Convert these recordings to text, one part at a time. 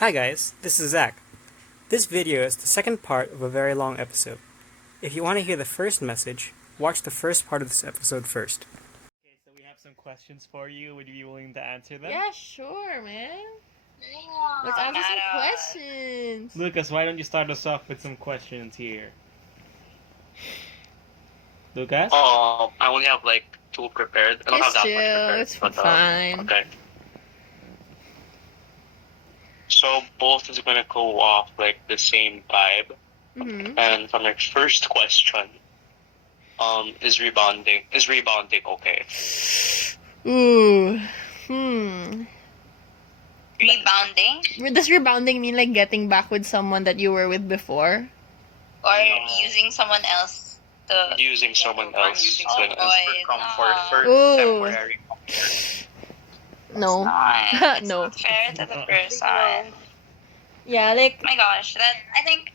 Hi guys, this is Zach. This video is the second part of a very long episode. If you want to hear the first message, watch the first part of this episode first. Okay, so we have some questions for you. Would you be willing to answer them? Yeah, sure, man. Yeah. Let's answer some questions. Lucas, why don't you start us off with some questions here? Lucas? I only have like two prepared. I don't have It's that much chill. prepared. It's but, fine. Okay. So both is gonna go off like the same vibe. Mm-hmm. And for my first question, is rebounding okay? Ooh. Rebounding Does rebounding mean like getting back with someone that you were with before? or No. using someone else to Using someone else. using to someone else for comfort, for Ooh. temporary comfort. No. not, it's No. not fair to the person. Yeah, like Oh my gosh, I think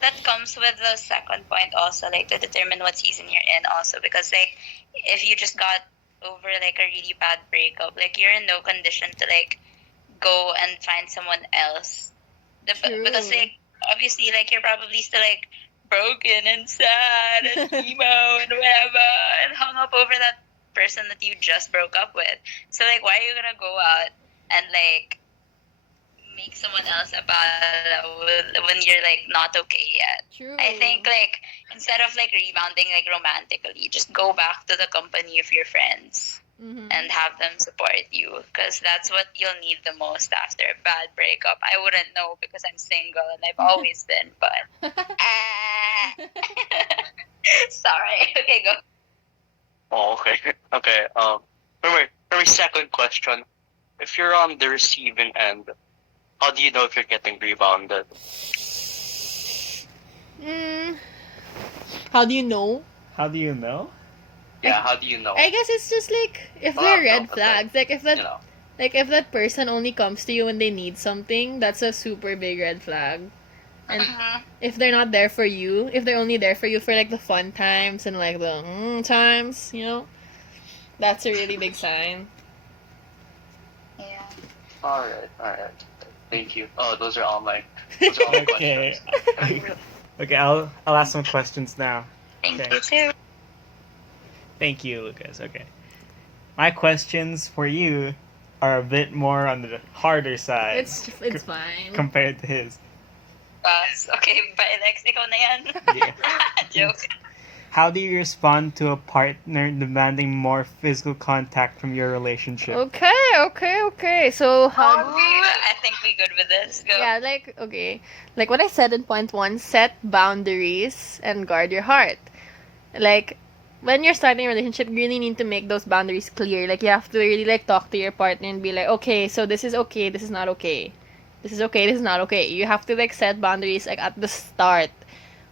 that comes with the second point also, like to determine what season you're in also, because like if you just got over like a really bad breakup, like you're in no condition to like go and find someone else. True. Because like obviously like you're probably still like broken and sad and emo and whatever and hung up over that person that you just broke up with. So like why are you gonna go out and like make someone else when you're like not okay yet? true. I think like instead of like rebounding like romantically, just go back to the company of your friends Mm-hmm. and have them support you, because that's what you'll need the most after a bad breakup. I wouldn't know because I'm single and I've always been, but sorry. Okay, go. Oh, okay. Okay. For my second question, if you're on the receiving end, how do you know if you're getting rebounded? How do you know? How do you know? Yeah, how do you know? I guess it's just like if Well, they're no, red but flags. Like if that You know. like if that person only comes to you when they need something, that's a super big red flag. And Mhm. if they're not there for you, if they're only there for you for like the fun times and like the times, you know, that's a really big sign. Yeah. Alright. Thank you. Oh, those are all my questions. Okay. Okay, I'll ask some questions now. Thank Okay. you too. Thank you, Lucas. Okay. My questions for you are a bit more on the harder side It's fine. compared to his. Okay, bye Lex. Ikaw na yan. Yeah. Joke. How do you respond to a partner demanding more physical contact from your relationship? Okay. So how? I think we good with this. Go. Yeah, like what I said in point one, set boundaries and guard your heart. Like, when you're starting a relationship, you really need to make those boundaries clear. Like, you have to really, like, talk to your partner and be like, okay, so this is okay, this is not okay. This is okay, this is not okay. You have to, like, set boundaries, like, at the start.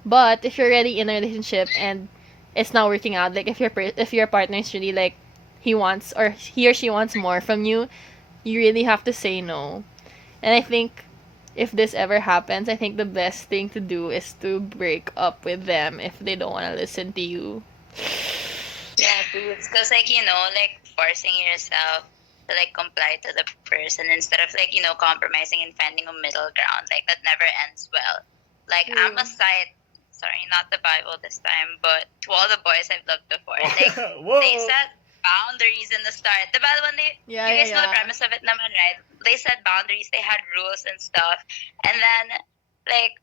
But, if you're already in a relationship and it's not working out, like, if your partner is really, like, he or she wants more from you, you really have to say no. And I think if this ever happens, I think the best thing to do is to break up with them if they don't want to listen to you. Yeah, dudes. Because, like, like, forcing yourself to, like, comply to the person instead of, like, compromising and finding a middle ground. Like, that never ends well. Like, True. I'm a sorry, not the Bible this time, but to all the boys I've loved before, like, Whoa! they set boundaries in the start. The bad one, you guys know the premise of it naman, right? They set boundaries, they had rules and stuff. And then, like,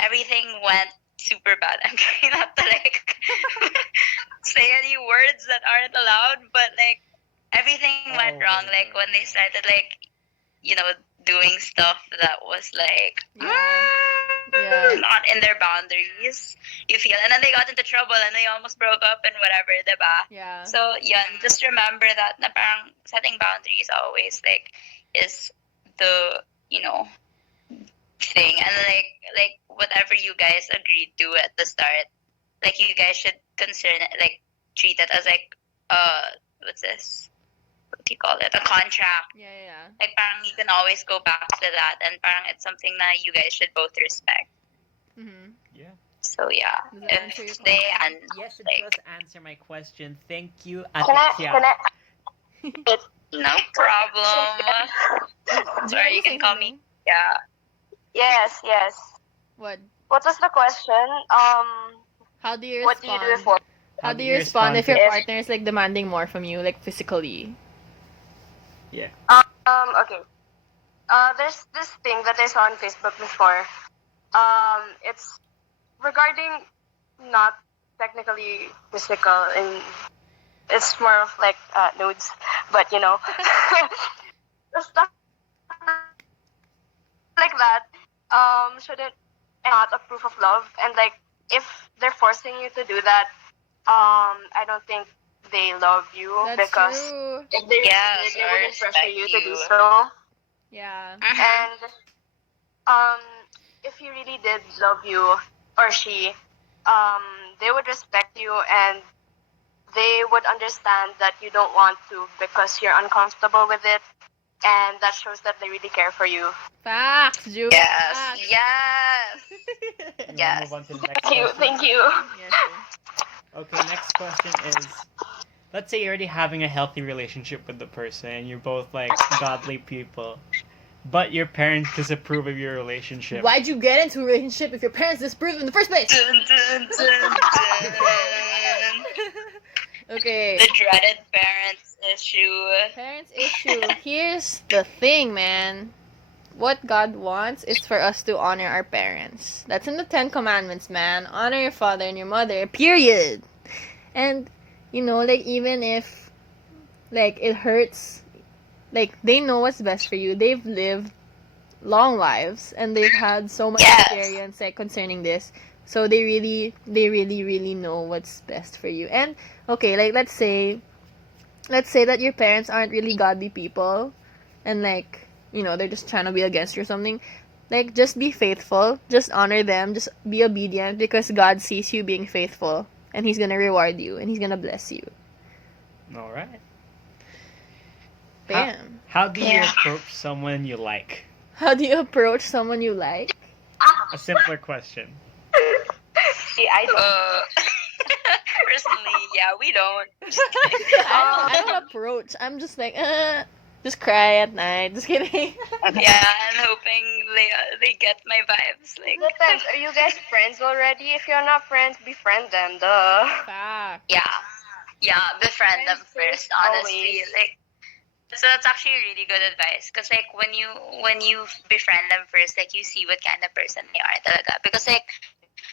everything went super bad. I'm trying not to like say any words that aren't allowed, but like everything went wrong. Like when they started like doing stuff that was like Yeah. not in their boundaries. You feel, and then they got into trouble and they almost broke up and whatever, diba? Yeah. So just remember that na parang setting boundaries always like is the thing, and like whatever you guys agreed to at the start, like you guys should treat it as like what's this? What do you call it? A contract. Yeah. Like parang you can always go back to that, and parang it's something that you guys should both respect. Mm-hmm. Yeah. So yeah, Does that answer your if they question? and Yes, it like does answer my question. Thank you, Can I- Ate Kia. can I- no problem. Jill, Or are you you can saying call me. something? Yeah. Yes, yes. What? What was the question? How do you What do you do respond? before? How do you respond if to your If partner is like demanding more from you, like physically? yeah? okay. There's this thing that I saw on Facebook before. It's regarding not technically physical, and it's more of like nudes, but stuff like that. Shouldn't not a proof of love, and like if they're forcing you to do that, I don't think they love you That's because true. if they really Yes, did, they or wouldn't pressure respect you to do you. so. Yeah. And um, if he really did love you or she, they would respect you and they would understand that you don't want to because you're uncomfortable with it, and that shows that they really care for you. Facts, Jill. Yes. Facts. Yes. You want to Yes. move on to the next Thank you, question? thank you. Yeah, sure. Okay, next question is, let's say you're already having a healthy relationship with the person and you're both like godly people, but your parents disapprove of your relationship. Why'd you get into a relationship if your parents disapproved in the first place? Dun, dun, dun, dun. Okay. The dreaded parents issue. Parents issue. Here's the thing, man. What God wants is for us to honor our parents. That's in the 10 Commandments, man. Honor your father and your mother, period. And, like, even if, like, it hurts, like, they know what's best for you. They've lived long lives, and they've had so much Yes. experience, like, concerning this. So they really, really know what's best for you. And, okay, like, let's say that your parents aren't really godly people, and, like, they're just trying to be against you or something. Like, just be faithful. Just honor them. Just be obedient because God sees you being faithful. And He's gonna reward you. And He's gonna bless you. All right. Bam. How do you Yeah. approach someone you like? How do you approach someone you like? A simpler question. See, I don't. Personally, yeah, we don't. I don't approach. I'm just like, just cry at night. Just kidding. Yeah, I'm hoping they get my vibes. Like, Depends. Are you guys friends already? If you're not friends, befriend them. Duh. Fact. yeah, befriend them Friends first. Honestly, always. like, so that's actually really good advice. Cause like when you befriend them first, like you see what kind of person they are talaga. Because like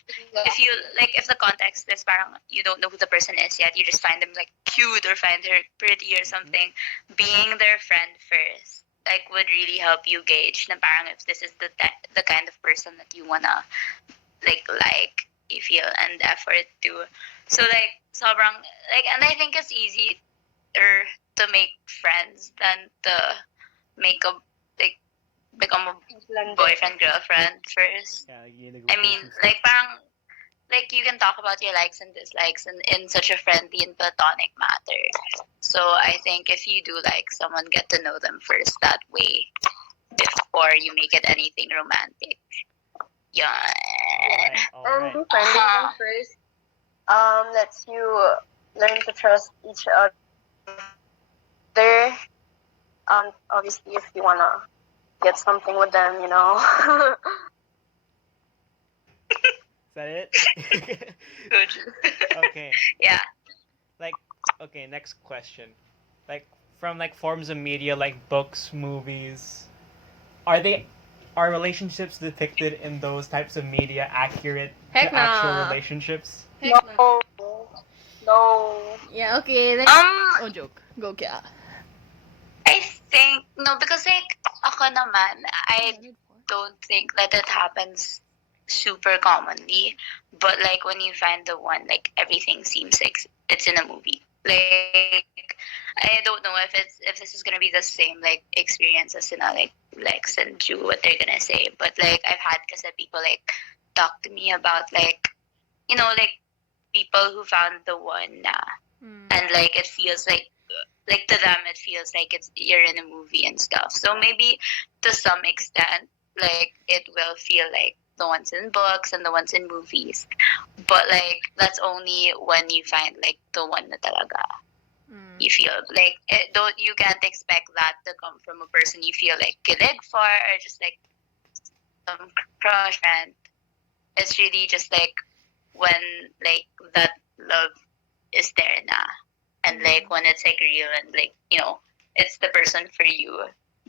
if the context is parang you don't know who the person is yet, you just find them like cute or find her pretty or something. Being their friend first, like, would really help you gauge na parang if this is the kind of person that you wanna like you feel and effort to. So like sobrang like, and I think it's easy or to make friends than to make a become a boyfriend girlfriend first. Yeah, like, you I mean, like parang like you can talk about your likes and dislikes in such a friendly and platonic manner. So I think if you do like someone, get to know them first that way before you make it anything romantic. Yeah. All right. And befriending them first lets you learn to trust each other. Obviously, if you wanna get something with them, Is that it? Good. Okay. Yeah. Okay, next question. Like, from like forms of media like books, movies, are relationships depicted in those types of media accurate Heck to actual nah. relationships? No. Yeah, okay. Oh, joke. Go, Kia. I think no, because like ako naman, I don't think that it happens super commonly. But like when you find the one, like everything seems like it's in a movie. Like I don't know if this is gonna be the same like experience as like Lex and Ju, what they're gonna say. But like I've had kasi people like talk to me about like like people who found the one na, and like it feels like to them it feels like you're in a movie and stuff. So maybe to some extent like it will feel like the ones in books and the ones in movies, but like that's only when you find like the one na talaga. You feel like you can't expect that to come from a person you feel like kilig for or just like some crush friend. It's really just like when like that love is there na, and like when it's like real and like it's the person for you.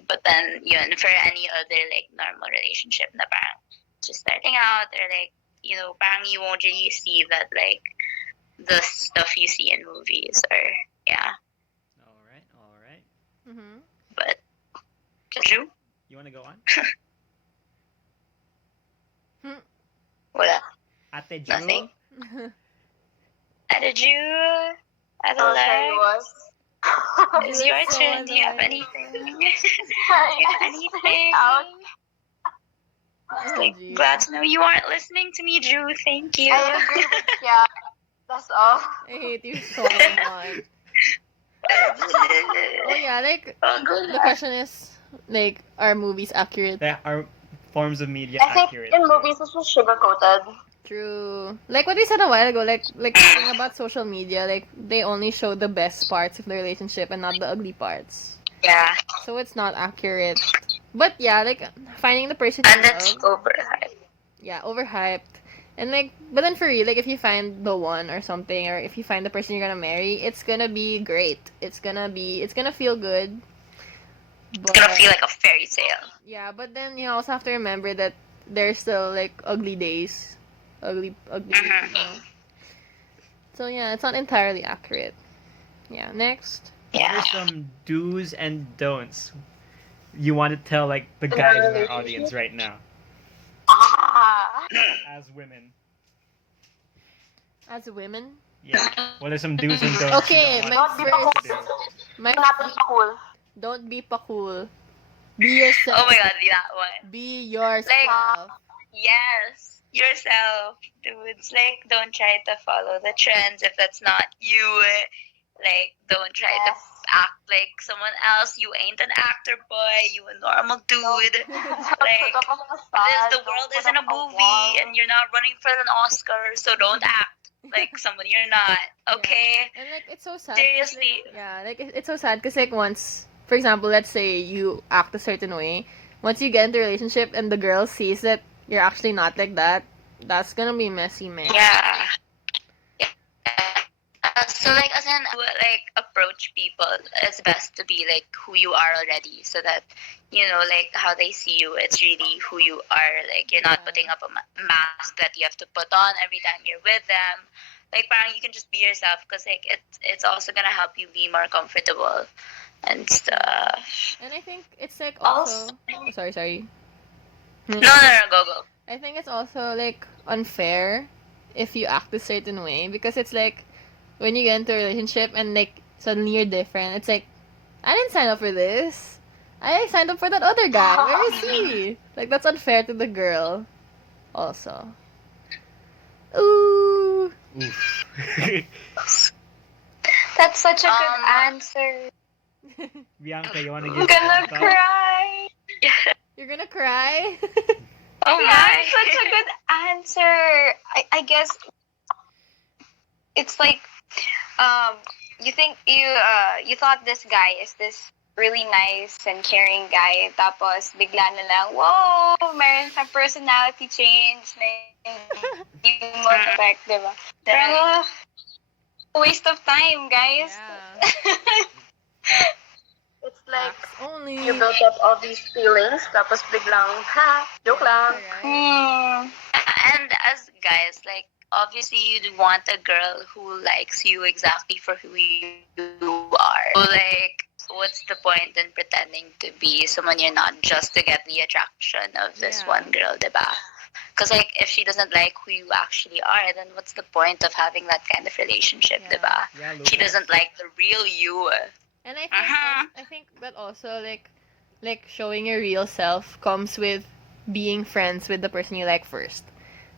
But then yun for any other like normal relationship na parang just starting out or like parang you won't really see that like the stuff you see in movies or yeah. All right. Mm-hmm. But Drew, You want to go on? wala. Ate Drew? Nothing. Ate Drew, Ate Oh, Lex, sorry, was. it's your so turn. Do you have annoying. anything? Anything? Out. Like, OMG. glad to know you aren't listening to me, Drew. Thank you. I agree with yeah. That's all. I hate you so much. Oh yeah, like Oh, good. the question is like, are movies accurate? There are forms of media I think accurate. in too. movies it's just sugar-coated. True. Like what we said a while ago, like talking about social media, like they only show the best parts of the relationship and not the ugly parts. Yeah, So it's not accurate. But yeah, like finding the person you and that's love. overhyped. Yeah, overhyped. And like, but then for real, like if you find the one or something, or if you find the person you're gonna marry, it's gonna be great. It's gonna feel good. It's gonna feel like a fairy tale. Yeah, but then you also have to remember that there's still like ugly days, ugly. Mhm. So yeah, it's not entirely accurate. Yeah. Next. What Yeah. are some do's and don'ts you want to tell like the guys in our audience right now Ah. as women? As women. Yeah. What are some do's and don'ts? Okay, you my don't want Don't be guys to first. do? My Natin pa cool. don't be pa cool. Be yourself. Oh my god, that one. Be yourself. Yes, yourself, dudes. Like, don't try to follow the trends if that's not you. Like, don't try to act like someone else. You ain't an actor, boy. You a normal dude. Like, the world isn't a movie, and you're not running for an Oscar, so don't act like someone you're not. Okay? And like it's so sad. 'cause, Seriously. like, yeah, like it's so sad because like once, for example, let's say you act a certain way. Once you get into a relationship and the girl sees that you're actually not like that, that's gonna be messy, man. Yeah. So like as in like approach people, it's best to be like who you are already, so that like how they see you, it's really who you are. Like you're not Yeah. putting up a mask that you have to put on every time you're with them. Like parang you can just be yourself, because like it's also gonna help you be more comfortable and stuff. And I think it's like also. Oh, sorry. No, go. I think it's also like unfair if you act a certain way, because it's like when you get into a relationship and like suddenly you're different. It's like I didn't sign up for this. I signed up for that other guy. Where is he? Like that's unfair to the girl. Also. Ooh. Oof. That's such a good Um, answer. Bianca, you want to I'm give gonna a thought? cry. You're gonna cry. Oh Yeah, my. such a good answer. I guess it's like you think you thought this guy is this really nice and caring guy, tapos bigla na lang, whoa, meron siyang personality change na hindi mo expect, diba? Pero waste of time, guys. Yeah. It's like Facts only. you built up all these feelings, tapos biglang, joke lang. Right? And as guys, like obviously you'd want a girl who likes you exactly for who you are. So like, what's the point in pretending to be someone you're not just to get the attraction of this Yeah. one girl, diba? Because like, if she doesn't like who you actually are, then what's the point of having that kind of relationship, Yeah. diba? Yeah, She Luca. doesn't like the real you. And I think Uh-huh. I think that also like showing your real self comes with being friends with the person you like first.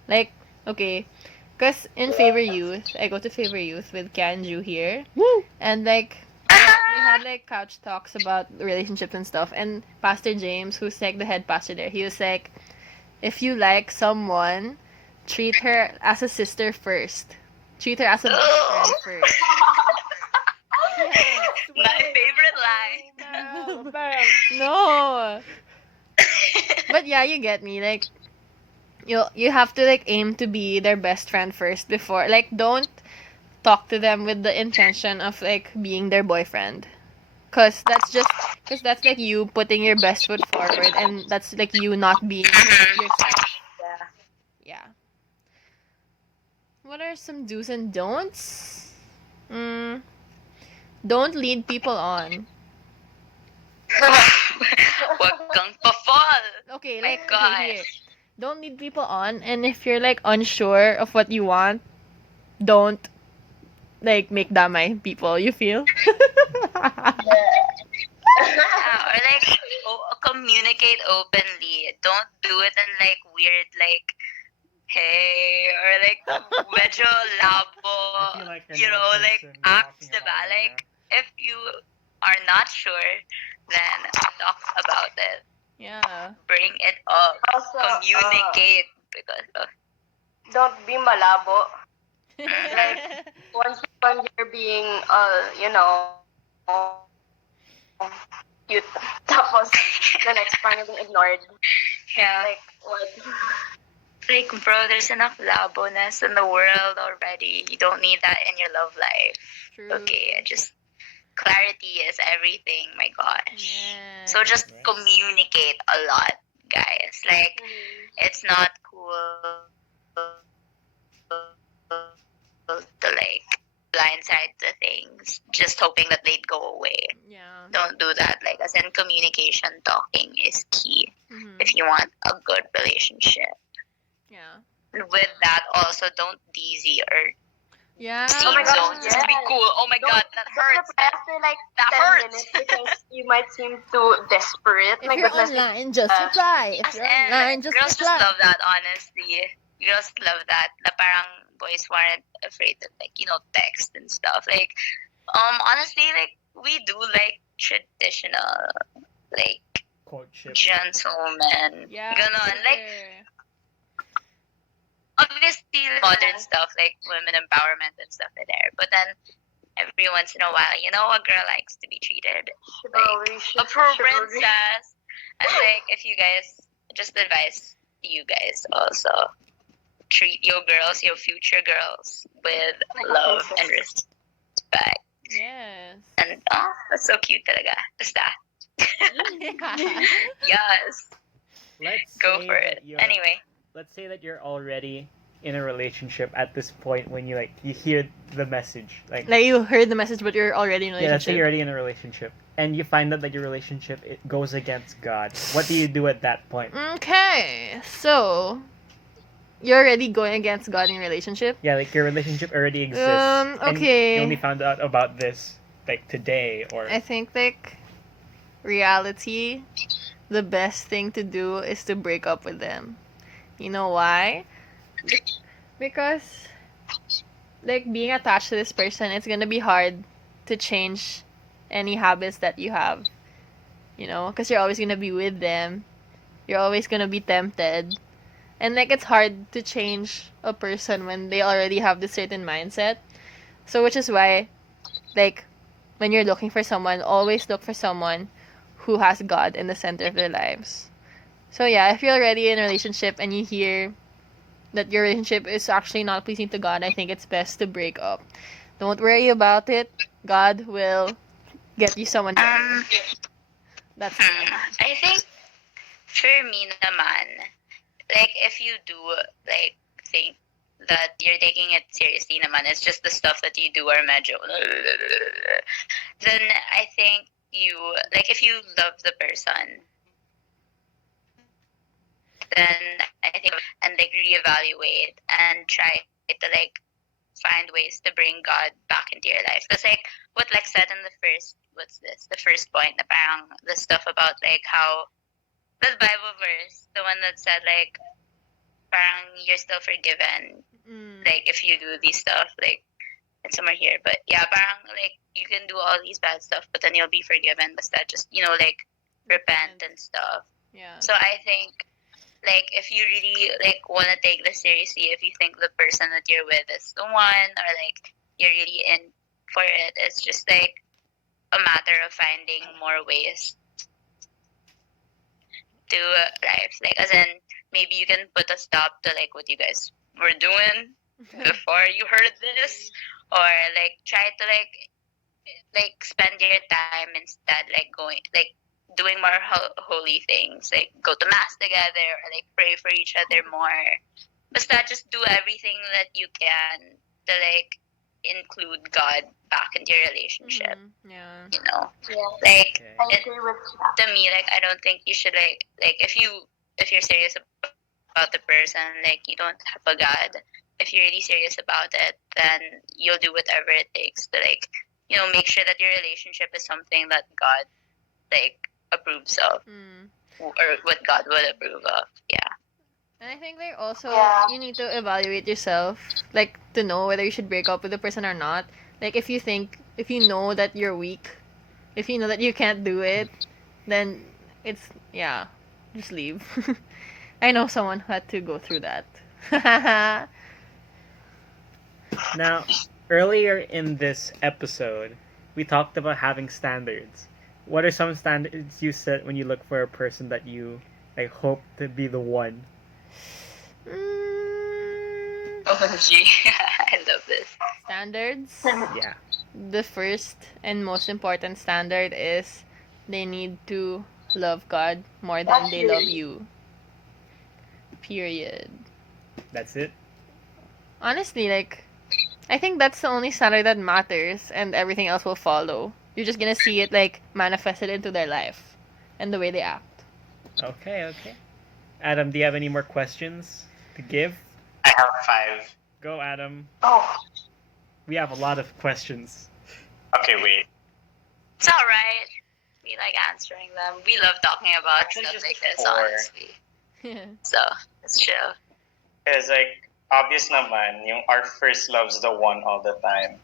Like, okay, because in Favor Youth, I go to Favor Youth with Kanju here. Woo! And like they had like couch talks about relationships and stuff. And Pastor James, who's like the head pastor there, he was like, if you like someone, treat her as a sister first. Treat her as a best friend first. Yeah. lie. No. But yeah, you get me. Like you have to like aim to be their best friend first before like don't talk to them with the intention of like being their boyfriend. Cause that's like you putting your best foot forward and that's like you not being yourself. Yeah. Yeah. What are some do's and don'ts? Mm, don't lead people on. Huwag kang pa-fall. Okay, My like gosh. okay, here. Don't lead people on and if you're like unsure of what you want, don't like make damay people, you feel? Yeah, or like communicate openly. Don't do it in like weird like hey or like medyo labo, I feel like I you know know, the like person you're acts, talking diba? about right Like if you are not sure, then talk about it. Yeah. Bring it up. Also, Communicate because don't be malabo. When you're being, you know, cute. Tapos, the next part you're being ignored. yeah. Like, what? Like, bro, there's enough laboness in the world already. You don't need that in your love life. True. Okay, just clarity is everything. My gosh. Yeah. So just Right. communicate a lot, guys. Like, it's not cool to like blindside the things, just hoping that they'd go away. Yeah. Don't do that. Like, as in communication, talking is key Mhm. if you want a good relationship. Yeah. With that, also don't DZ or Yeah. seem Oh my God, zone just to be yes. cool. Oh my Don't- god, that Don't hurts. reply after like That 10 hurts. minutes because you might seem too desperate. If My you're goodness. online, just reply. If As you're in, online, just girls reply. just love that, honestly. Girls love that. Na parang boys weren't afraid to like, you know, text and stuff. Like, honestly, like, we do like traditional, like, Courtship. gentlemen. Yeah. Ganon. Like, super. obviously, modern stuff, like women empowerment and stuff are there. But then, every once in a while, you know, a girl likes to be treated Chivalry, a princess. And like, if you guys, just advice to you guys also, treat your girls, your future girls, with love and respect. Yes. And oh, that's so cute talaga. Basta. Yeah. Yes, Let's go say for that it. you're- Anyway, Let's say that you're already in a relationship at this point when you hear the message. Like you heard the message, but you're already in a yeah, let's say relationship. you're already in a relationship and you find out that your relationship it goes against God. What do you do at that point? Okay, so you're already going against God in a relationship. Yeah, like your relationship already exists. And Okay. you only found out about this like today or I think like reality, the best thing to do is to break up with them. You know why? Because like being attached to this person, it's gonna be hard to change any habits that you have. You know, because you're always gonna be with them. You're always gonna be tempted. And like it's hard to change a person when they already have this certain mindset. So which is why like when you're looking for someone, always look for someone who has God in the center of their lives. So yeah, if you're already in a relationship and you hear that your relationship is actually not pleasing to God, I think it's best to break up. Don't worry about it. God will get you someone better. That's I think for me naman, like if you do like think that you're taking it seriously naman, it's just the stuff that you do are medyo then I think you like if you love the person then I think and like reevaluate and try to like find ways to bring God back into your life. Because like what Lex said in the first the first point na parang the stuff about like how the Bible verse, the one that said like parang you're still forgiven like if you do these stuff like it's somewhere here but yeah parang like you can do all these bad stuff but then you'll be forgiven but that just you know like repent and stuff. Yeah. So I think like if you really like want to take this seriously, if you think the person that you're with is the one or like you're really in for it, it's just like a matter of finding more ways to life. Like, as in, maybe you can put a stop to like what you guys were doing before you heard this, or like try to like spend your time instead, like going like doing more holy things, like go to mass together or like pray for each other more. Basta just do everything that you can to like include God back into your relationship. Yeah. You know, Yeah. like Okay. I it, agree with that. to me, like I don't think you should like if you're serious about the person, like you don't have a God. If you're really serious about it, then you'll do whatever it takes to like make sure that your relationship is something that God like approves of, or what God would approve of. Yeah. And I think like also Yeah. you need to evaluate yourself, like to know whether you should break up with the person or not. Like if you know that you're weak, if you know that you can't do it, then it's yeah, just leave. I know someone who had to go through that. Now, earlier in this episode, we talked about having standards. What are some standards you set when you look for a person that you like hope to be the one? OMG. I love this. Standards. Yeah. The first and most important standard is they need to love God more than they love you. Period. That's it. Honestly, like, I think that's the only standard that matters, and everything else will follow. You're just gonna see it, like, manifested into their life and the way they act. Okay, okay. Adam, do you have any more questions to give? I have 5. Go, Adam. Oh, We have a lot of questions. Okay, wait. It's all right. We like answering them. We love talking about Actually, stuff just like this, 4. honestly. So it's chill. Because, like, obvious naman, yung our first love's the one all the time.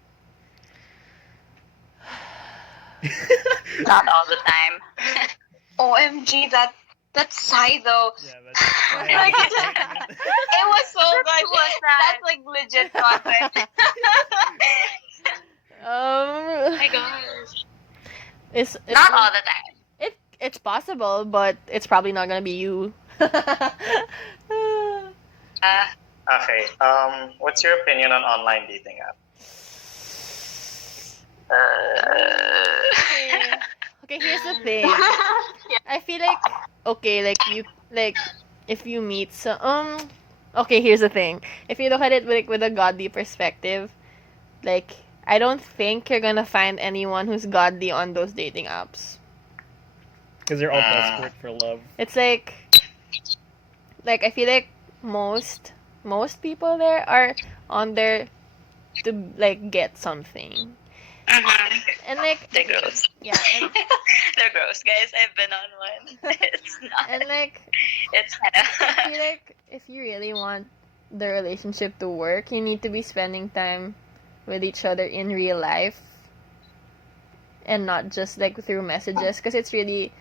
Not all the time. OMG, that's sigh though. Yeah, that's Like, it was so good. That's like legit content. Oh um, my gosh. it's Not all the time. it's possible, but it's probably not gonna be you. Okay, what's your opinion on online dating app? Okay, here's the thing. I feel like if you meet okay, here's the thing. If you look at it with a godly perspective, like I don't think you're gonna find anyone who's godly on those dating apps. Because they're all desperate for love. It's like I feel like most people there are on there to like get something. And like They're gross. yeah, and, They're gross, guys. I've been on one. It's not. and like It's I kind feel like if you really want the relationship to work, you need to be spending time with each other in real life and not just like through messages, because it's really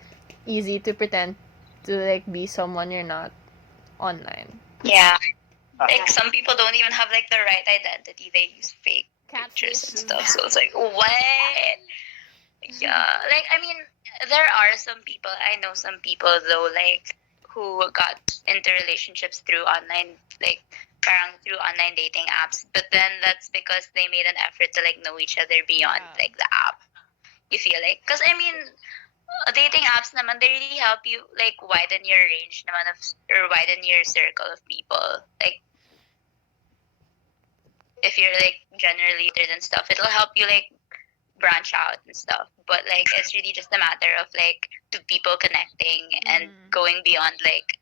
easy to pretend to like be someone you're not online. Yeah. Like some people don't even have like the right identity. They use fake pictures and stuff. So it's like, what? Yeah. Like, I mean, there are some people, I know some people though, like, who got into relationships through online, like, parang through online dating apps. But then that's because they made an effort to, like, know each other beyond, like, the app. You feel like? Because, I mean, dating apps naman, they really help you, like, widen your range naman of, or widen your circle of people. Like, if you're, like, generally interested and stuff, it'll help you, like, branch out and stuff. But, like, it's really just a matter of, like, two people connecting and going beyond, like,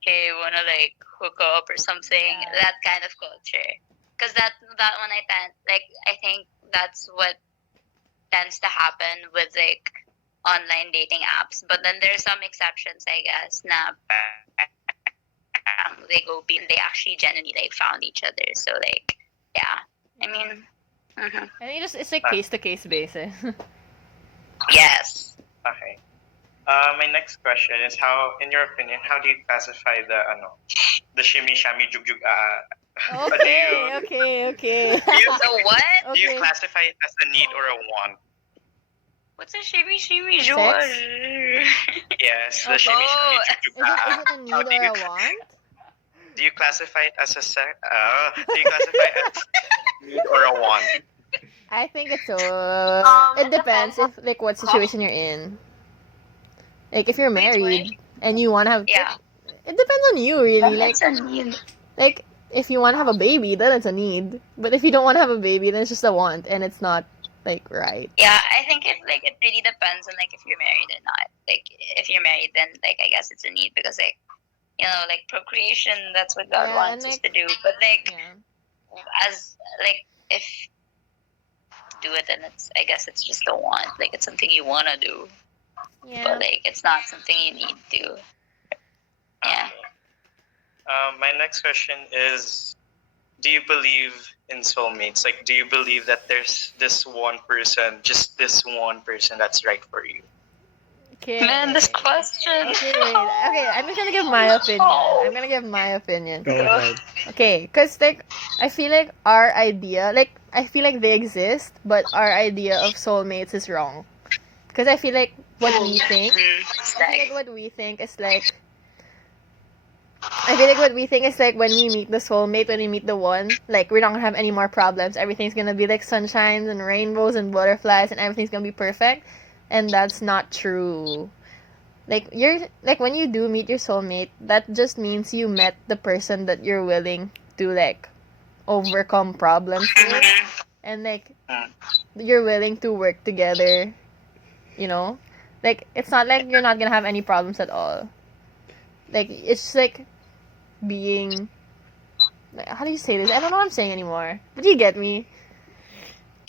hey, wanna, like, hook up or something. Yeah. That kind of culture. Because that one I think that's what tends to happen with, like, online dating apps. But then there's some exceptions, I guess, na they go beyond, they actually genuinely, like, found each other. So, like, yeah. I mean, I think it's like case to case basis. yes. Okay. My next question is in your opinion, how do you classify the shimmy, shammy, jug, jug, Okay. So what? Do you Okay. classify it as a need or a want? What's a shimmy shimmy Sex? George? Yes, the Okay. shimmy shimmy Is it a need or a want? do you classify it as a do you classify it as a need or a want? I think it's so. It It depends depends. if like what situation you're in. Like if you're married Wait. and you want to have, Yeah. it depends on you really. Like It's a need. like if you want to have a baby, then it's a need. But if you don't want to have a baby, then it's just a want, and it's not like right. Yeah, I think it really depends on like if you're married or not. Like if you're married, then like I guess it's a need because like like procreation, that's what God Yeah, wants and, us like, to do. But like Yeah. as like if do it, then I guess it's just a want. Like it's something you want to do, Yeah. but like it's not something you need to. Yeah. My next question is, do you believe in soulmates? Like, do you believe that there's this one person, just this one person that's right for you? Okay. Man, this question. Okay, I'm just gonna give my opinion. Go ahead. Okay, cause like I feel like our idea, like I feel like they exist, but our idea of soulmates is wrong. Cause I feel like what we think, It's I feel like, like what we think is like. I feel like what we think is like when we meet the soulmate, when we meet the one, like we're not gonna have any more problems. Everything's gonna be like sunshines and rainbows and butterflies, and everything's gonna be perfect. And that's not true. Like you're like when you do meet your soulmate, that just means you met the person that you're willing to like overcome problems with, and like you're willing to work together. You know, like it's not like you're not gonna have any problems at all. Like it's just like being. Like, how do you say this? I don't know what I'm saying anymore. But you get me?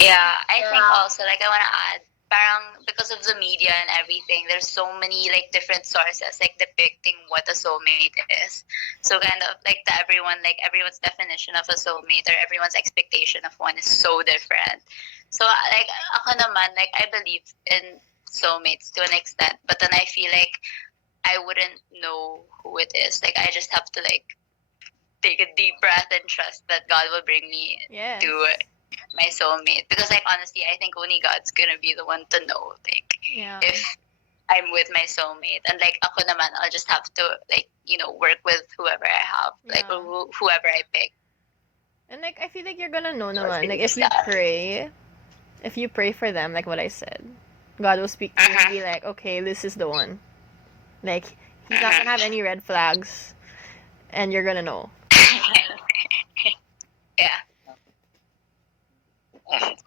yeah, I think Yeah. also like I want to add, parang because of the media and everything, there's so many like different sources like depicting what a soulmate is. So kind of like to everyone, like everyone's definition of a soulmate or everyone's expectation of one is so different. So like ako naman, like I believe in soulmates to an extent, but then I feel like I wouldn't know who it is. Like I just have to like take a deep breath and trust that God will bring me Yes. to my soulmate. Because like honestly, I think only God's gonna be the one to know. Like Yeah. if I'm with my soulmate, and like ako naman, I'll just have to like work with whoever I have, like Yeah. or whoever I pick. And like I feel like you're gonna know naman. think Like if you that- pray for them, like what I said, God will speak to you and be like, okay, this is the one. Like he's not gonna have any red flags, and you're gonna know. Yeah.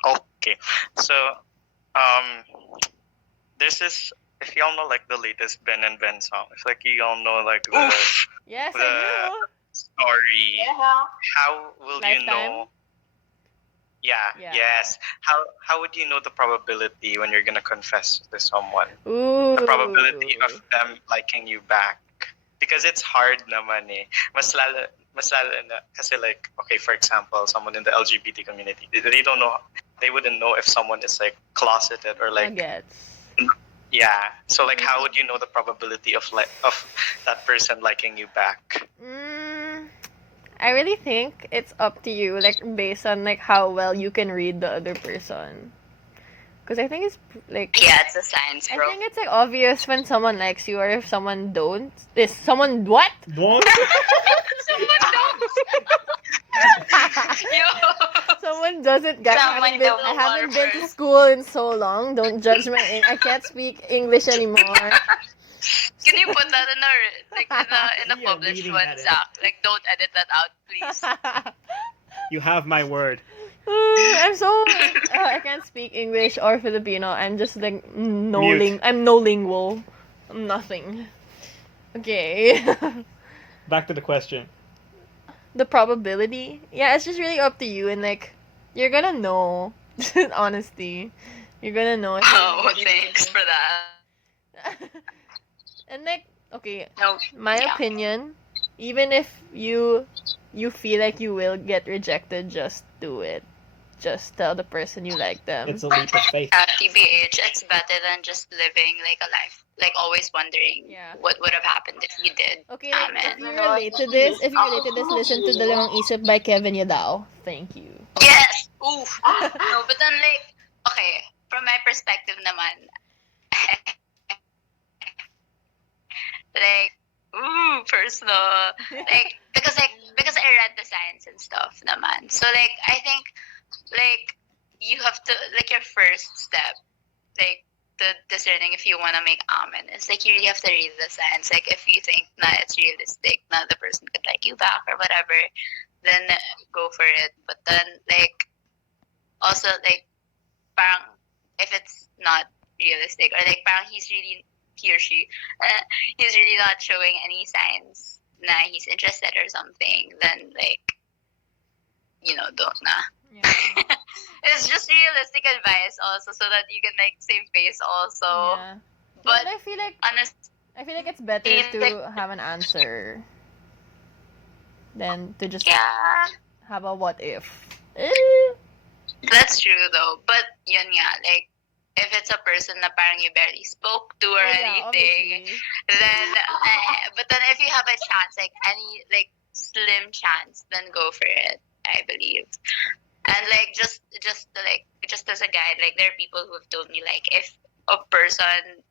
Okay, so this is, if y'all know like the latest Ben and Ben song, if like y'all know like the Yes, The- I story, Yeah. how will you Lifetime? know? Yeah, Yeah. yes. How would you know the probability when you're gonna confess to someone? do. Ooh. The probability of them liking you back. Because it's hard naman eh. Mas lalo na, kasi like, okay, for example, someone in the LGBT community, they don't know, they wouldn't know if someone is like closeted or like, Nuggets. yeah. So like, how would you know the probability of that person liking you back? I really think it's up to you, like based on like how well you can read the other person. Because I think it's like Yeah, it's a science, I bro. think it's like obvious when someone likes you or if someone don't. Is someone what? What? Yo. Someone doesn't. Guys, Someone don't I know haven't been to waterfalls. school in so long. Don't judge my. I can't speak English anymore. Can you put that in a We are published leaving one, that in. Zach? Like, don't edit that out, please. You have my word. I'm so I can't speak English or Filipino. I'm just like Mute. I'm no lingual. I'm nothing. Okay. Back to the question. The probability, yeah, it's just really up to you, and like you're gonna know. Honestly, you're gonna know. If you're Oh, gonna get thanks into for that. And like, okay, No, my yeah. opinion, even if you feel like you will get rejected, just do it. Just tell the person you like them. It's a leap of faith. TBH, it's better than just living like a life, like always wondering Yeah. what would have happened if you did. Okay, like, Amen. if you relate to this, listen to Dalawang Isip by Kevin Yadao. Thank you. Yes. Oof. No, but then like, okay, from my perspective naman, like, ooh, personal. Because I read the signs and stuff naman. So like I think like you have to like your first step, like the discerning if you wanna make amen is like you really have to read the signs. Like if you think na it's realistic, na the person could like you back or whatever, then go for it. But then like also like parang if it's not realistic or like parang he or she he's really not showing any signs na he's interested or something, then like don't na. Yeah. It's just realistic advice also so that you can like save face also. Yeah. But I feel like honest, it's better to have an answer than to just yeah, have a what if. that's true though. But yun nga, like if it's a person na parang you barely spoke to or anything, obviously. then but then if you have a chance, like any like slim chance, then go for it, I believe. And like just as a guide, like there are people who have told me like if a person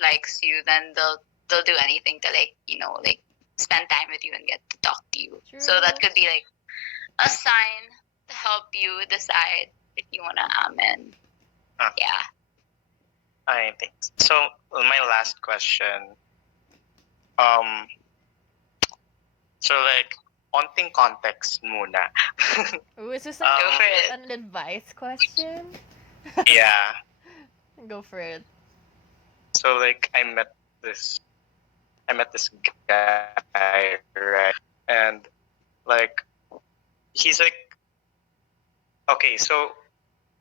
likes you, then they'll do anything to like like spend time with you and get to talk to you. True. So that could be like a sign to help you decide if you wanna amen. Yeah. I think so. My last question. So like, onting context muna. Ooh, is this Go for it. an advice question? Yeah. Go for it. So like, I met this guy, right? And like, he's like, okay, so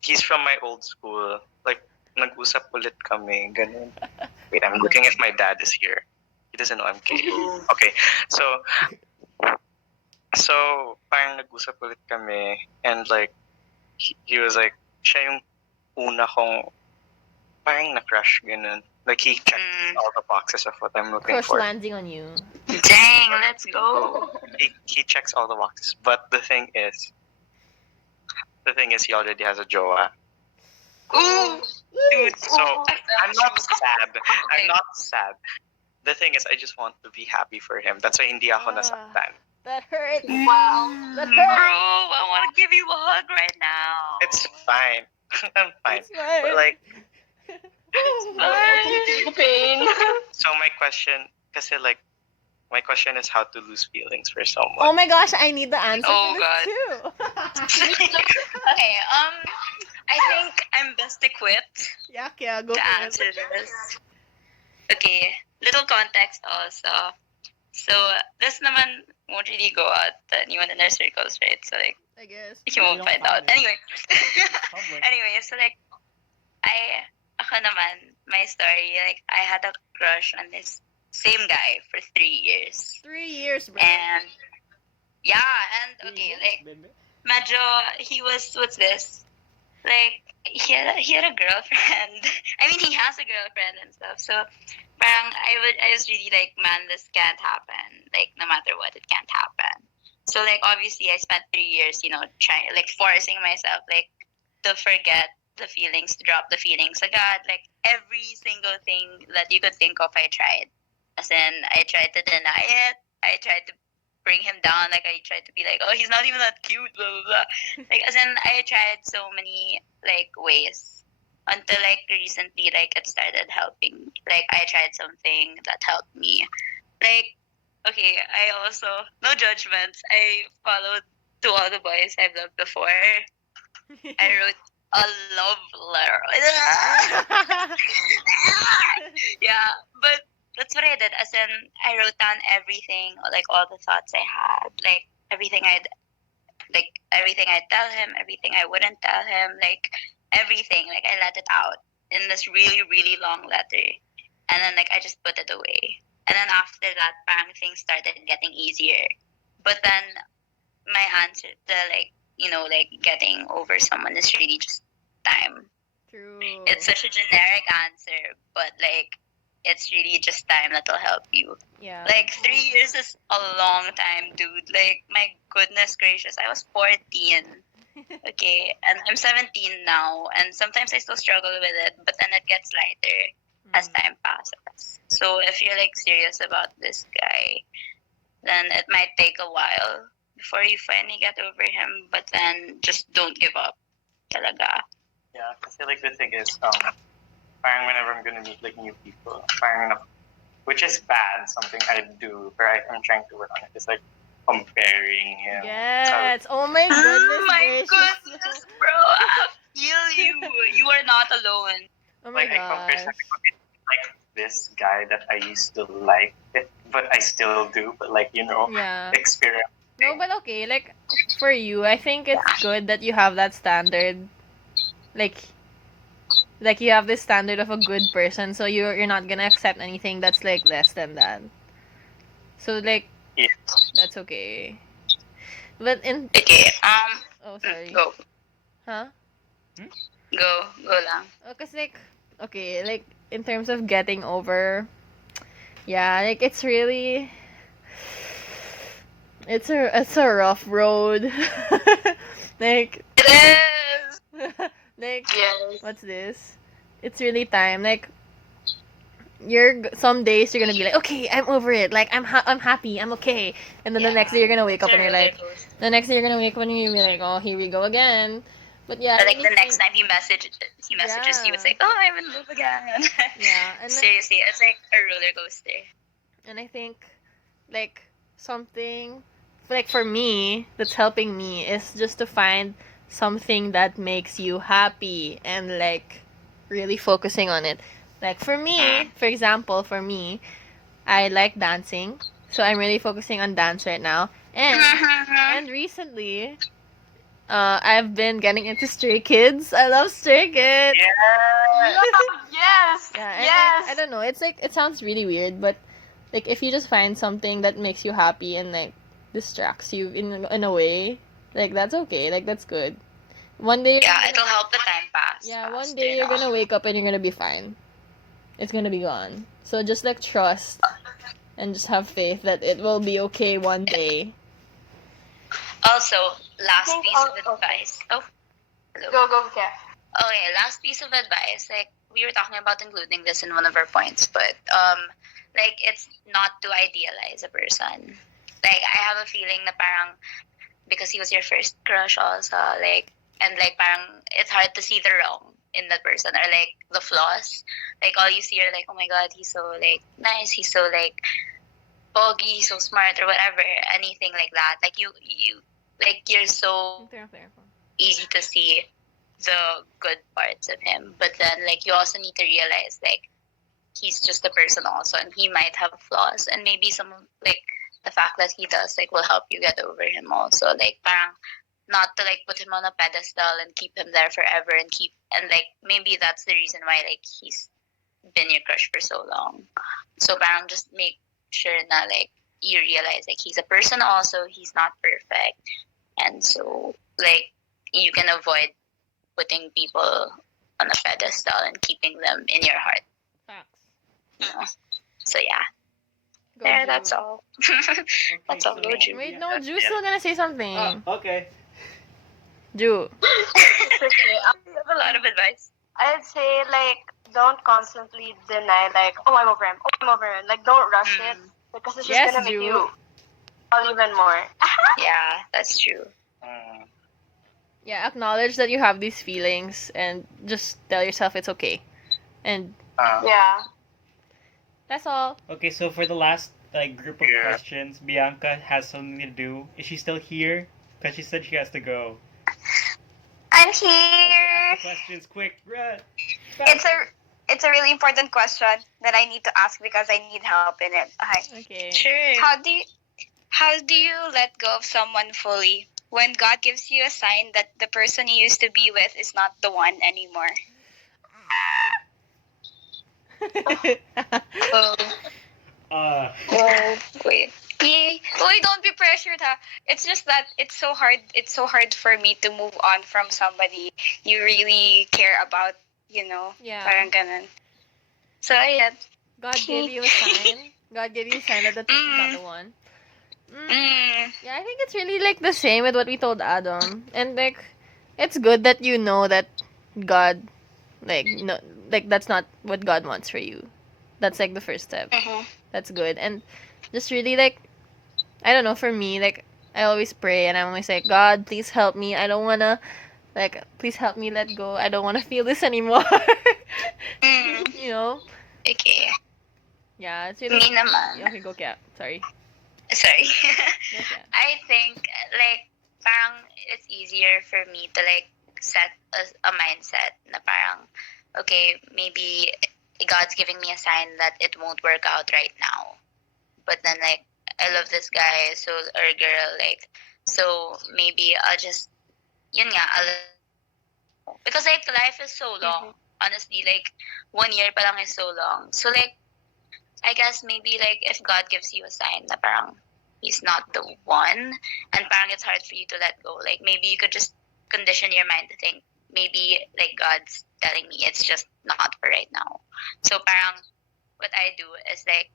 he's from my old school. Like, nag-usap ulit kami, ganun. Wait, I'm looking if my dad is here. He doesn't know I'm gay. Okay, so parang nag-usap ulit kami, and like, he was like, siya yung una kong parang na-crush, ganun. Like, he checked all the boxes of what I'm looking Crush for. landing on you. Dang, let's go. He checks all the boxes, but the thing is, he already has a jowa. Ooh, dude. So I'm not sad. I'm not sad. The thing is, I just want to be happy for him. That's why hindi ako nasaktan. That hurts. Wow. That Bro, hurts. I want to give you a hug right now. It's fine. I'm fine. It's fine. But like, The pain. so my question is how to lose feelings for someone. Oh my gosh, I need the answer Oh, for this too. Okay, I think I'm best equipped Yeah, go to for answer it. this. Okay, little context also. So, this naman won't really go out to anyone in their circles, right? So, like, I guess. you won't don't find find out. it. Anyway. Public. Anyway, so, like, ako naman, my story, like, I had a crush on this same guy for 3 years. 3 years, bro. And, yeah, and, okay, like, medyo, he was, what's this? Like, he had a girlfriend. I mean, he has a girlfriend and stuff. So, parang I was really like, man, this can't happen. Like, no matter what, it can't happen. So, like, obviously, I spent 3 years, trying, like, forcing myself, like, to forget the feelings, to drop the feelings. Like, God, like, every single thing that you could think of, I tried. As in, I tried to deny it. I tried to bring him down. Like, I tried to be like, oh, he's not even that cute, blah, blah, blah. Like, as in, I tried so many, like, ways until, like, recently, like, it started helping. Like, I tried something that helped me. Like, okay, I also, no judgments, I followed to all the boys I've loved before. I wrote a love letter. Yeah, but that's what I did. As in, I wrote down everything, like all the thoughts I had, like everything I'd tell him, everything I wouldn't tell him, like everything. Like I let it out in this really, really long letter, and then like I just put it away. And then after that, parang things started getting easier. But then my answer to like getting over someone is really just time. True. It's such a generic answer, but like it's really just time that'll help you. Yeah. Like 3 years is a long time, dude. Like my goodness gracious, I was 14. Okay, and I'm 17 now, and sometimes I still struggle with it, but then it gets lighter as time passes. So if you're like serious about this guy, then it might take a while before you finally get over him, but then just don't give up. Talaga. Yeah, kasi like the thing is, parang whenever I'm gonna meet like new people, parang which is bad, something I do, but I'm trying to work on it. It's like comparing him. Yes. Oh my Oh goodness my gracious. goodness, bro! I feel you. You are not alone. Oh my Like I compare gosh. something like this guy that I used to like, but I still do. But like Yeah. experience. No, but okay, like for you, I think it's good that you have that standard. Like you have this standard of a good person, so you're not gonna accept anything that's like less than that. So like Yeah. that's okay. But in Okay, oh sorry. go. Huh? Go lang. Cause like okay, like in terms of getting over, yeah, like it's really it's a rough road. Like It is. like Yes. what's this? It's really time. Like some days you're gonna be like, okay, I'm over it. Like I'm happy. I'm okay. And then the next day you're gonna wake up and you're like, the next day you're gonna wake up and you're gonna be like, oh, here we go again. But yeah, Or I like really the next think- time he messages you, it's Yeah. like, oh, I'm in love again. yeah, and like, Seriously, it's like a roller coaster. and I think like something like for me that's helping me is just to find something that makes you happy and like really focusing on it. Like for me, for example, for me, I like dancing, so I'm really focusing on dance right now. And recently, I've been getting into Stray Kids. I love Stray Kids. Yeah. Yes. Yeah, and Yes. like, I don't know. It's like it sounds really weird, but like if you just find something that makes you happy and like distracts you in a way, like that's okay. Like that's good. One day, Yeah, it'll help the time pass. yeah, one faster, day you're no? gonna wake up and you're gonna be fine. It's gonna be gone. So just like trust and just have faith that it will be okay one day. Also, last think piece of okay. advice. Oh, hello. Go, Kat. Okay, last piece of advice. Like we were talking about including this in one of our points, but like it's not to idealize a person. Like I have a feeling na parang because he was your first crush also, like and like parang it's hard to see the wrong in that person or like the flaws. Like all you see are like, oh my god, he's so like nice, he's so like pogy, so smart or whatever, anything like that. Like you like you're so easy to see the good parts of him, but then like you also need to realize like he's just a person also and he might have flaws and maybe some like the fact that he does like will help you get over him also, like parang not to like put him on a pedestal and keep him there forever and like maybe that's the reason why like he's been your crush for so long. So parang just make sure na like you realize like he's a person also, he's not perfect, and so like you can avoid putting people on a pedestal and keeping them in your heart. Facts. You know? So yeah, Go there. Ju. That's all. That's all. Go Ju. Wait, no, Ju's still gonna say something. Okay. Ju. It's okay. You have a lot of advice. I'd say like don't constantly deny like, oh, I'm over him. Oh, I'm over him. Like don't rush it because it's just Yes, gonna make Ju. you fall even more. Yeah, that's true. Yeah, acknowledge that you have these feelings and just tell yourself it's okay. And Yeah. that's all. Okay, so for the last group of Yeah. questions, Bianca has something to do. Is she still here? Because she said she has to go. I'm Okay, here. ask the questions quick. Run. It's a really important question that I need to ask because I need help in it. Okay. Okay. Sure. How do you let go of someone fully when God gives you a sign that the person you used to be with is not the one anymore? Oh, Wait. Wait, don't be pressured, ha. It's just that it's so hard. It's so hard for me to move on from somebody you really care about. Yeah. Parang ganun. So yeah. God gave you a sign. God gave you a sign that the person's not the one. Mm. Yeah, I think it's really like the same with what we told Adam. And like it's good that you know that God, like, no, like, that's not what God wants for you. That's like the first step. Mhm. That's good. And just really, like, I don't know, for me, like, I always pray and I'm always like, God, please help me. I don't wanna, like, please help me let go. I don't wanna feel this anymore. Mm. You know? Okay. Yeah, it's Me really. naman. Okay, go, Kat. Sorry. Sorry. Go, Kat. I think like parang it's easier for me to like set a mindset na parang okay, maybe God's giving me a sign that it won't work out right now. But then like I love this guy so or girl like so maybe I'll just yun nga because like life is so long. Honestly, like 1 year pa lang is so long. So like I guess maybe like if God gives you a sign na parang he's not the one and parang it's hard for you to let go. Like maybe you could just condition your mind to think maybe like God's telling me it's just not for right now. So parang what I do is like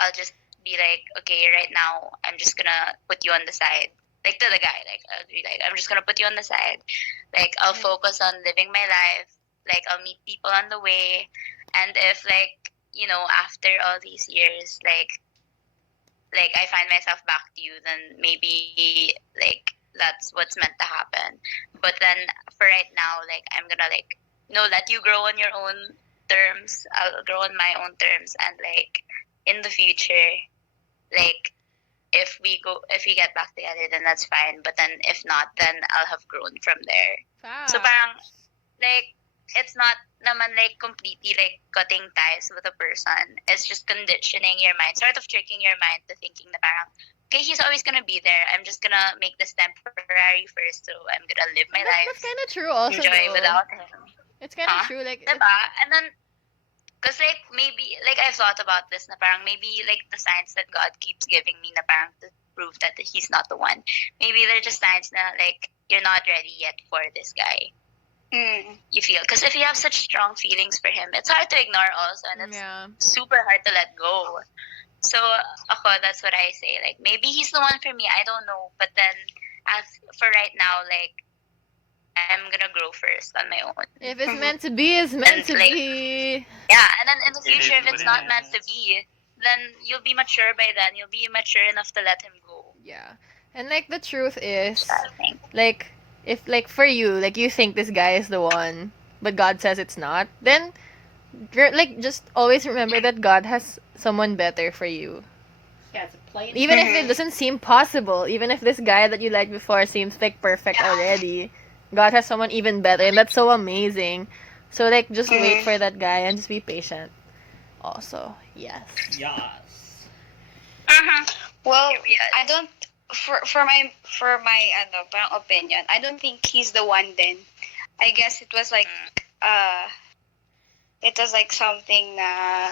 I'll just be like, okay, right now I'm just gonna put you on the side. Like to the guy, like I'll be like, I'm just gonna put you on the side. Like I'll focus on living my life. Like I'll meet people on the way. And if like, you know, after all these years, like I find myself back to you, then maybe like that's what's meant to happen. But then for right now, like I'm gonna like let you grow on your own terms. I'll grow on my own terms and like in the future, like if we get back together then that's fine. But then if not, then I'll have grown from there. So parang like it's not naman like completely like cutting ties with a person. It's just conditioning your mind, sort of tricking your mind to thinking na parang, okay, he's always gonna be there. I'm just gonna make this temporary first, so I'm gonna live my life, That's kind of true also, enjoy though. without him. It's kind of Huh? true, like, Diba? And then, cause like maybe like I've thought about this na parang maybe like the signs that God keeps giving me na parang to prove that he's not the one. Maybe they're just signs na like you're not ready yet for this guy. You feel because if you have such strong feelings for him, it's hard to ignore also, and it's yeah. super hard to let go. So ako, that's what I say. Like maybe he's the one for me. I don't know, but then as for right now, like I'm gonna grow first on my own. If it's meant to be, it's meant And, to like, be. Yeah, and then in the It is future, if what it's it not is. meant to be, then you'll be mature by then. You'll be mature enough to let him go. Yeah. And, like, the truth is, I think. like, if, like, for you, like, you think this guy is the one, but God says it's not, then, like, just always remember that God has someone better for you. Yeah, it's a plain. Even if it doesn't seem possible, even if this guy that you liked before seems, like, perfect already, God has someone even better, and that's so amazing. So, like, just wait for that guy and just be patient. Also, yes. Yes. Well, I don't for my parang opinion, I don't think he's the one then. I guess it was like something na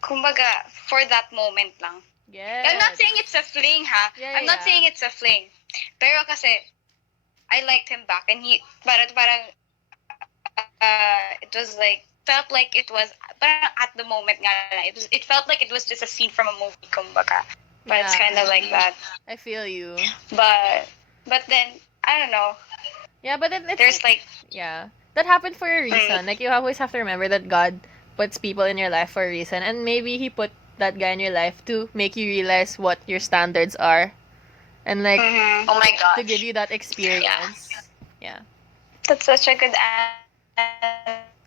kumbaga for that moment lang. Yes. I'm not saying it's a fling ha. Yeah, I'm not yeah. saying it's a fling. Pero kasi I liked him back and he parang it was like felt like it was parang at the moment nga lang, it felt like it was just a scene from a movie kumbaga. But it's Yeah. kind of like that. I feel you. But then I don't know. Yeah, but it's There's like yeah, that happened for a reason. Like, you always have to remember that God puts people in your life for a reason, and maybe He put that guy in your life to make you realize what your standards are, and like Oh my gosh. to give you that experience. Yeah. that's such a good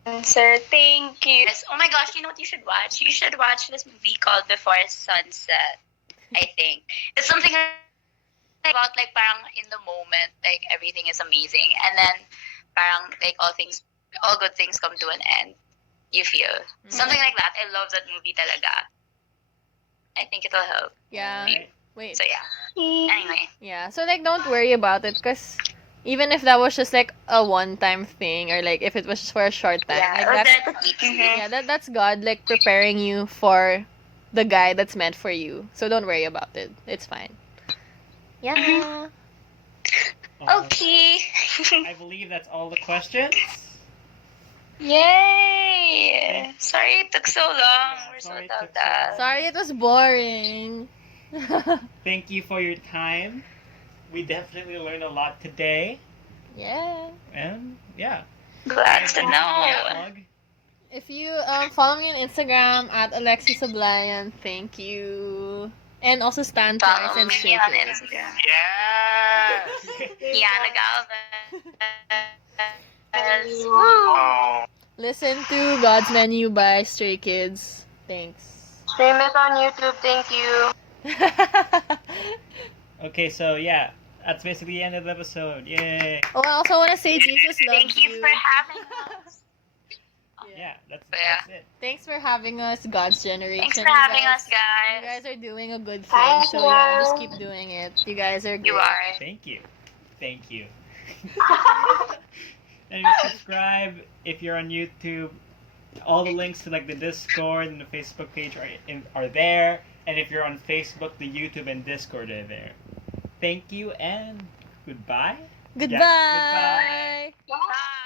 answer. Thank you. Yes. Oh my gosh, you know what you should watch? You should watch this movie called Before Sunset, I think. It's something about like parang in the moment, like everything is amazing. And then parang like all good things come to an end. You feel. Something like that. I love that movie talaga. I think it'll help. Yeah. you. Wait. So yeah. Anyway. Yeah. So, like, don't worry about it, cause even if that was just like a one-time thing, or like if it was just for a short time, Yeah, like it was that's there to teach you. yeah, that's God like preparing you for the guy that's meant for you. So don't worry about it. It's fine. Yeah. Okay. I believe that's all the questions. Yay! Sorry it took so long. Yeah, We're so sorry it took so done. long. Sorry, it was boring. Thank you for your time. We definitely learned a lot today. Yeah. And yeah. Glad to know. Plug. If you follow me on Instagram at Alexi Sablayan, thank you. And also Stan Twice Follow and me Stray on Kids. Instagram. Yes. Yana Galvez. Woo! Oh. Listen to God's Menu by Stray Kids. Thanks. Stream it on YouTube. Thank you. Okay, so yeah, that's basically the end of the episode. Yay! Oh, I also want to say Jesus loves Thank you for having us. Yeah, that's Yeah. it. Thanks for having us, God's Generation. Thanks for having You us, You guys. guys are doing a good thing. Thank So yeah, just you. keep doing it. You guys are great. You are. Thank you. Thank you. And subscribe if you're on YouTube. All the links to like the Discord and the Facebook page are there. And if you're on Facebook, the YouTube and Discord are there. Thank you and goodbye. Goodbye. Goodbye. Bye.